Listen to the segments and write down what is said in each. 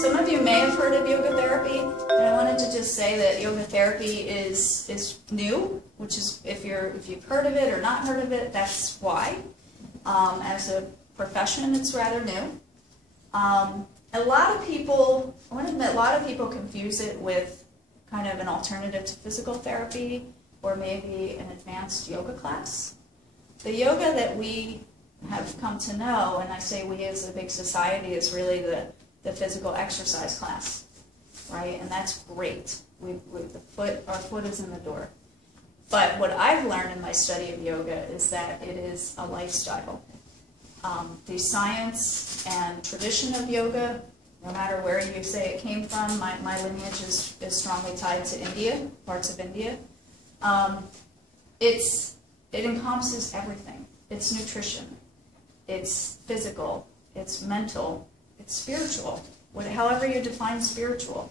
Some of you may have heard of yoga therapy, and I wanted to just say that yoga therapy is new, which is if you've heard of it or not heard of it, that's why. As a profession, it's rather new. A lot of people, I want to admit, a lot of people confuse it with kind of an alternative to physical therapy or maybe an advanced yoga class. The yoga that we have come to know, and I say we as a big society, is really the physical exercise class, right? And that's great. Our foot is in the door. But what I've learned in my study of yoga is that it is a lifestyle. The science and tradition of yoga, no matter where you say it came from, my lineage is strongly tied to India, parts of India. It encompasses everything. It's nutrition, it's physical, it's mental, it's spiritual, however you define spiritual.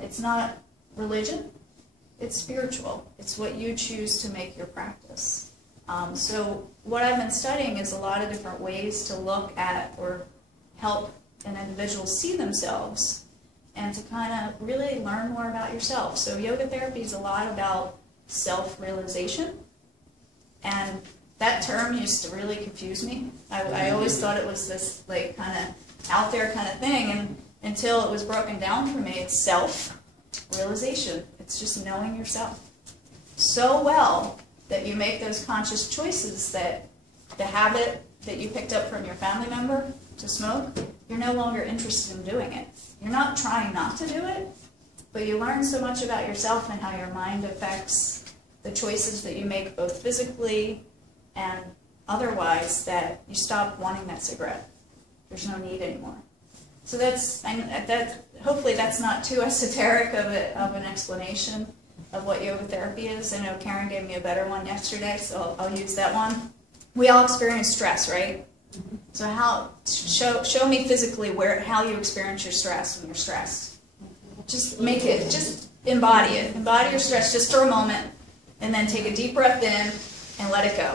It's not religion, it's spiritual. It's what you choose to make your practice. So what I've been studying is a lot of different ways to look at or help an individual see themselves and to kind of really learn more about yourself. So yoga therapy is a lot about self-realization, and that term used to really confuse me. I always thought it was this like kind of out there kind of thing, and until it was broken down for me, it's self-realization. It's just knowing yourself so well that you make those conscious choices that the habit that you picked up from your family member to smoke, you're no longer interested in doing it. You're not trying not to do it, but you learn so much about yourself and how your mind affects the choices that you make both physically and otherwise that you stop wanting that cigarette. There's no need anymore. So hopefully that's not too esoteric of an explanation of what yoga therapy is. I know Karen gave me a better one yesterday, so I'll use that one. We all experience stress, right? So show me physically how you experience your stress when you're stressed. Just embody it. Embody your stress just for a moment, and then take a deep breath in and let it go.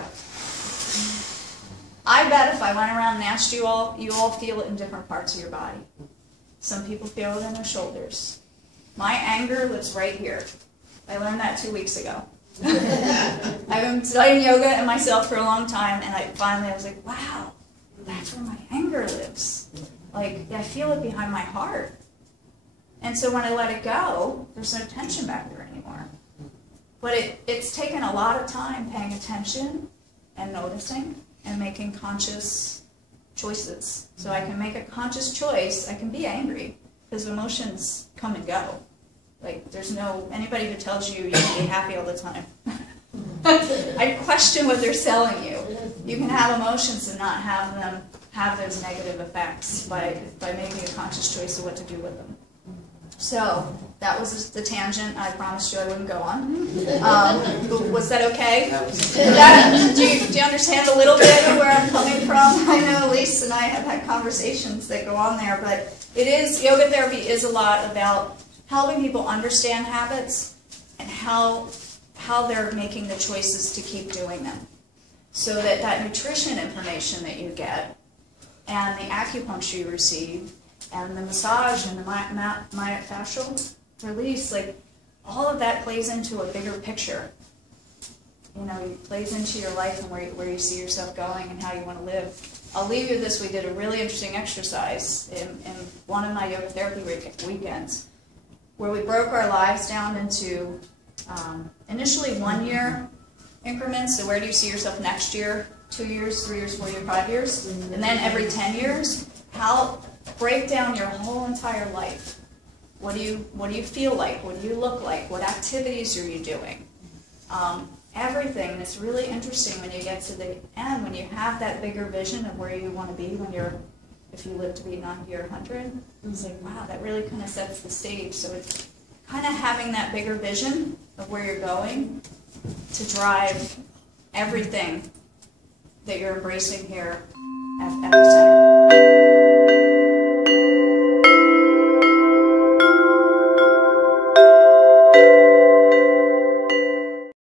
I bet if I went around and asked you all feel it in different parts of your body. Some people feel it in their shoulders. My anger lives right here. I learned that 2 weeks ago. I've been studying yoga and myself for a long time, and I was like, wow, that's where my anger lives. Like, I feel it behind my heart. And so when I let it go, there's no tension back there anymore. But it's taken a lot of time paying attention and noticing and making conscious choices. So I can make a conscious choice. I can be angry because emotions come and go. Like, there's anybody who tells you you can be happy all the time. I question what they're selling you. You can have emotions and not have them have those negative effects by making a conscious choice of what to do with them. So that was the tangent I promised you I wouldn't go on. Was that okay? Do you understand a little bit of where I'm coming from? I know Elise and I have had conversations that go on there, but yoga therapy is a lot about helping people understand habits and how they're making the choices to keep doing them. So that nutrition information that you get and the acupuncture you receive and the massage and the myofascial release, like all of that plays into a bigger picture. You know, it plays into your life and where you see yourself going and how you want to live. I'll leave you with this. We did a really interesting exercise in one of my yoga therapy weekends where we broke our lives down into initially 1 year increments. So where do you see yourself next year, 2 years, 3 years, 4 years, 5 years? And then every 10 years, break down your whole entire life. What do you feel like? What do you look like? What activities are you doing? Everything. And it's really interesting when you get to the end, when you have that bigger vision of where you want to be if you live to be 90 or 100. It's like, wow, that really kind of sets the stage. So it's kind of having that bigger vision of where you're going to drive everything that you're embracing here at the center.